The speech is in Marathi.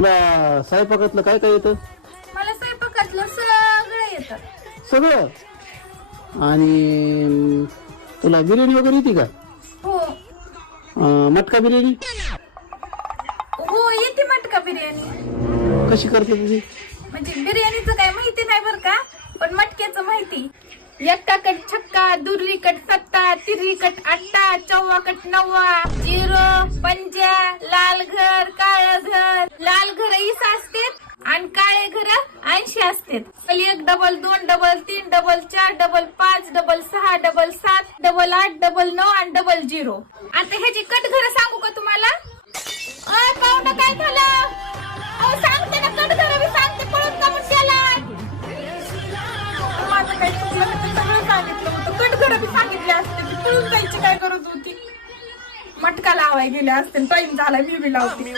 तुला स्वयंपाकातलं काय काय येतं? मला स्वयंपाकातलं सगळं येतं. सगळं. आणि तुला बिर्याणी वगैरे येते का? हो मटका बिर्याणी हो येते मटका बिर्याणी. कशी करते तुझी? म्हणजे बिर्याणीचं काय माहिती नाही बरं का, पण मटक्याचं माहिती. एक्का कट छक्का, दुर्री कट सत्ता, तिर्री कट अट्टा, चौवा कट नव्वा, जिरो पंजा, लाल घर काळ घर. लाल घर 20 असतात आणि काळे घर 80 असतात. 1 double 2 double 3 double 4 double 5 double 6 double 7 double 8 double 9 आणि डबल 0. आता ह्याची कट घर सांगू का तुम्हाला? पाहुणं काय झालं? सांगते ना, कट घर मी सांगते, पळून का म्हणून गेला? माझं काही चुकलं नाही, सगळं सांगितलं होतं. कट घर बी सांगितले असते, ती पळून जायची काय गरज होती? मटका लावाय गेले असते, टाइम झाला, मी बी लावते.